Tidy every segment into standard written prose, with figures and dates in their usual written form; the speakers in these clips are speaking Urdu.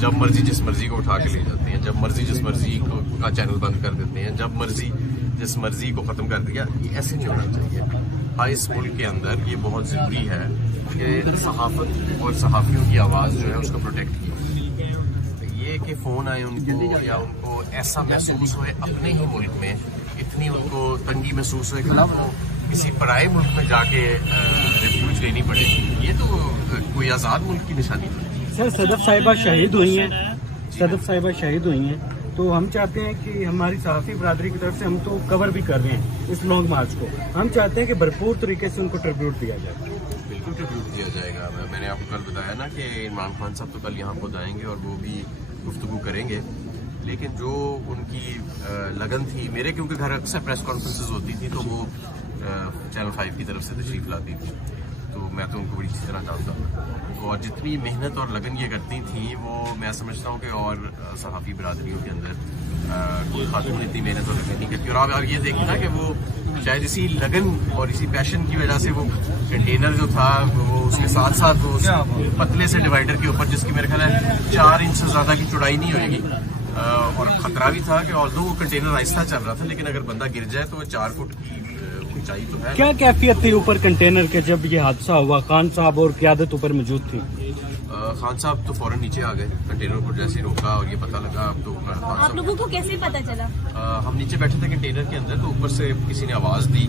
جب مرضی جس مرضی کو اٹھا کے لے جاتے ہیں, جب مرضی جس مرضی کو کا چینل بند کر دیتے ہیں, جب مرضی جس مرضی کو ختم کر دیا. یہ ایسے نہیں ہونا چاہیے. اس ملک کے اندر یہ بہت ضروری ہے کہ صحافت اور صحافیوں کی آواز جو ہے اس کو پروٹیکٹ کی. یہ کہ فون آئے ان کو یا ان کو ایسا محسوس ہوئے اپنے ہی ملک میں, اتنی ان کو تنگی محسوس ہوئے کہ وہ کسی پرائے ملک میں جا کے ریفیوج لینی پڑے, یہ تو کوئی آزاد ملک کی نشانی نہیں. سر صدف صاحبہ شہید ہوئی ہیں, صدف صاحبہ شہید ہوئی ہیں, تو ہم چاہتے ہیں کہ ہماری صحافی برادری کی طرف سے ہم تو کور بھی کر رہے ہیں اس لانگ مارچ کو, ہم چاہتے ہیں کہ بھرپور طریقے سے ان کو ٹریبیوٹ دیا جائے. بالکل ٹریبیوٹ دیا جائے گا. میں نے آپ کو کل بتایا نا کہ عمران خان صاحب تو کل یہاں خود آئیں گے اور وہ بھی گفتگو کریں گے, لیکن جو ان کی لگن تھی, میرے کیونکہ گھر اکثر پریس کانفرنسز ہوتی تھی تو وہ چینل 5 کی طرف سے تشریف لاتی تھی, تو میں تو ان کو بڑی اچھی طرح جانتا ہوں, اور جتنی محنت اور لگن یہ کرتی تھیں وہ میں سمجھتا ہوں کہ اور صحافی برادریوں کے اندر کوئی خاتون اتنی محنت اور لگن نہیں کرتی. اور آپ یہ دیکھیں نا کہ وہ شاید اسی لگن اور اسی پیشن کی وجہ سے وہ کنٹینر جو تھا وہ اس کے ساتھ ساتھ وہ پتلے سے ڈیوائڈر کے اوپر, جس کی میرے خیال ہے 4 انچ سے زیادہ کی چوڑائی نہیں ہوئے گی, اور خطرہ بھی تھا کہ آلدو وہ کنٹینر آہستہ چل رہا تھا لیکن اگر بندہ گر جائے تو وہ 4 فٹ کی اونچائی تو ہے. کیا کیفیت تھی اوپر کنٹینر کے جب یہ حادثہ ہوا؟ خان صاحب اور قیادت اوپر موجود تھی. خان صاحب تو فوراً نیچے آ گئے, کنٹینر کو جیسے ہی روکا اور یہ پتہ لگا تو آپ لوگوں کو کیسے پتہ چلا؟ ہم نیچے بیٹھے تھے کنٹینر کے اندر, تو اوپر سے کسی نے آواز دی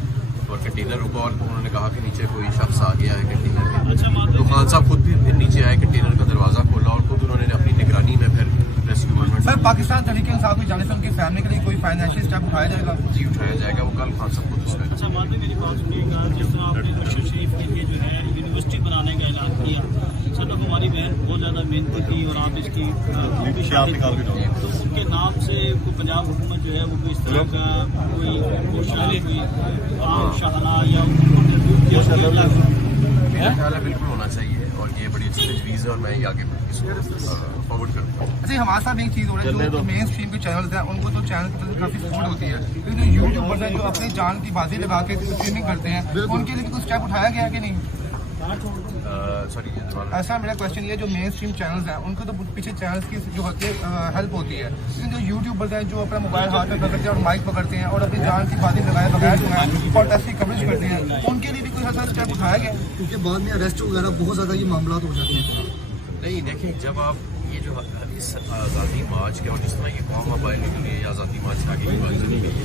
اور کنٹینر رکا اور انہوں نے کہا کہ نیچے کوئی شخص آ گیا ہے کنٹینر میں. تو خان صاحب خود بھی پھر نیچے آئے, کنٹینر کا دروازہ کھولا اور خود انہوں نے اپنی نگرانی میں پھر ریسکیو گورنمنٹ. سر پاکستان تحریک انصاف کی جانب سے ان کی فیملی کے لیے کوئی فائنینشیل اسٹیپ اٹھایا جائے گا؟ جی اٹھایا جائے گا, وہ کل خان صاحب خود اس میں. اچھا مادی میری بات سنیے گا, جس طرح آپ نے نواز شریف کے لیے جو ہے یونیورسٹی بنانے کا اعلان کیا, صدف ہماری بہن بہت زیادہ محنتی تھی اور آپ اس کی تو ان کے نام سے کوئی پنجاب حکومت جو ہے وہ کوئی اس طرح کا کوئی شاہانہ یا میرا خیال ہے بالکل ہونا چاہیے, اور یہ بڑی اچھی تجویز ہے اور میں یہ آگے اس کو فارورڈ کرتا ہوں. اچھا ہمارے ساتھ ایک چیز ہو رہی ہے, جو مین اسٹریم کے چینلز ہیں ان کو تو چینل کی طرف سے کافی سپورٹ ہوتی ہے, لیکن جو یوٹیوبرز ہیں جو اپنی جان کی بازی لگا کے اسٹریمنگ کرتے ہیں ان کے لیے کوئی اسٹیپ اٹھایا گیا ہے کہ نہیں؟ سوری ایسا میرا کوشچن یہ جو مین اسٹریم چینلز ہیں ان کو تو پیچھے چینلز کی جو ہوتی ہے ہیلپ ہوتی ہے, لیکن جو یوٹیوبرز ہیں جو اپنا موبائل ہاتھ میں پکڑتے ہیں اور مائک پکڑتے ہیں اور اپنی جان کی بازی لگائے بغیر جو ہے پروٹیسٹ کی کوریج کرتے ہیں, ان کے لیے بھی کوئی ایسا اسٹیپ اٹھایا گیا؟ کیونکہ بعد میں اریسٹ وغیرہ بہت زیادہ یہ معاملات ہو جاتے ہیں. نہیں دیکھیں, جب آپ یہ جو اس آزادی مارچ کے اور جس طرح یہ قوم موبائل کے لیے آزادی مارچ آگے کی بات چلی گئی ہے,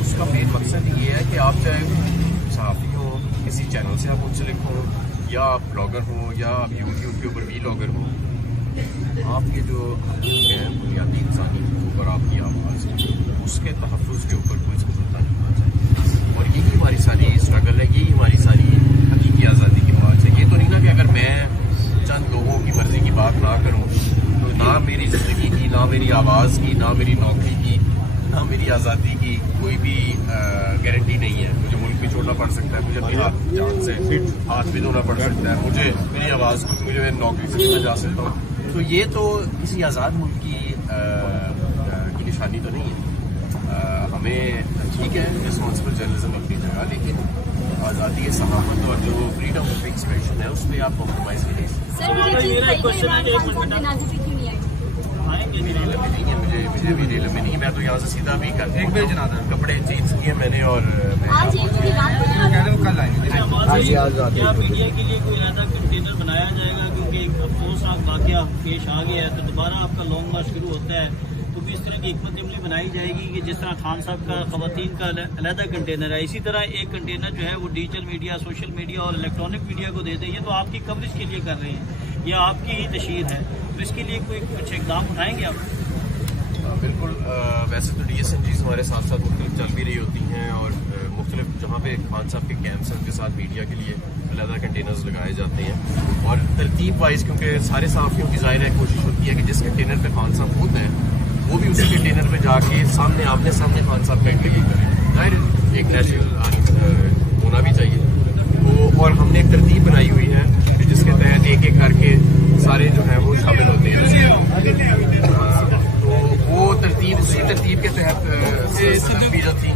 اس کا مین مقصد یہ ہے کہ آپ چاہے صحافی ہوں, کسی چینل سے آپ منسلک ہوں, یا آپ بلاگر ہوں, یا آپ یوٹیوب کے اوپر وی لاگر ہوں, آپ کے جو حقوق ہیں بنیادی انسانی حقوق اور آپ کی آواز اس کے تحفظ کے اوپر کوئی سمجھوتا نہیں ہونا چاہیے. اور یہی ہماری ساری اسٹرگل ہے, یہی ہماری ساری حقیقی آزادی کی مارچ ہے. یہ تو نہیں نا کہ اگر میں چند لوگوں کی مرضی کی بات نہ کروں تو نہ میری زندگی کی, نہ میری آواز کی, نہ میری نوکری کی, نہ میری آزادی کی کوئی بھی گارنٹی نہیں ہے. مجھے ملک بھی چھوڑنا پڑ سکتا ہے, مجھے اپنی جان سے ہاتھ بھی دھونا پڑ سکتا ہے, مجھے میری آواز کو مجھے نوکری سے میں جا سکتا ہوں. تو یہ تو کسی آزاد ملک کی نشانی تو نہیں ہے. ہمیں ٹھیک ہے رسپانسبل جرنلزم اپنی جگہ, لیکن آزادی صحافت اور جو فریڈم آف ایکسپریشن ہے اس پہ آپ کمپرومائز نہیں. مجھے بھی ریل میں نہیں, میں تو یہاں سے سیدھا بھی کپڑے چینج کیے میں نے اور کل آئیں گے. کیا میڈیا کے لیے کوئی علیحدہ کنٹینر بنایا جائے گا, کیونکہ ایک افسوسناک واقعہ پیش آ گیا ہے تو دوبارہ آپ کا لانگ مارچ شروع ہوتا ہے, تو بھی اس طرح کی حکمت عملی بنائی جائے گی کہ جس طرح خان صاحب کا خواتین کا علیحدہ کنٹینر ہے, اسی طرح ایک کنٹینر جو ہے وہ ڈیجیٹل میڈیا, سوشل میڈیا اور الیکٹرانک میڈیا کو دے دیں. یہ تو آپ کی کوریج کے لیے کر رہے ہیں, یہ آپ کی ہی تشہیر ہے, تو اس کے لیے کوئی کچھ اقدام اٹھائیں گے آپ؟ بالکل. ویسے تو ڈی ایس این جیز ہمارے ساتھ ساتھ مختلف چل بھی رہی ہوتی ہیں, اور مختلف جہاں پہ خان صاحب کے کیمپس ہیں ان کے ساتھ میڈیا کے لیے علیحدہ کنٹینرز لگائے جاتے ہیں, اور ترتیب وائز کیونکہ سارے صحافیوں کی ظاہر ہے کوشش ہوتی ہے کہ جس کنٹینر پہ خان صاحب خود ہیں وہ بھی اسی کنٹینر میں جا کے سامنے آمنے سامنے خان صاحب کا انٹرویو کریں. ظاہر ایک نیشنل ہونا بھی چاہیے, اور ہم نے ایک ترتیب بنائی ہوئی ہے جس کے تحت ایک ایک کر کے سارے جو ہیں وہ شامل ہوتے ہیں. تو وہ ترتیب اسی ترتیب کے تحت جو تھی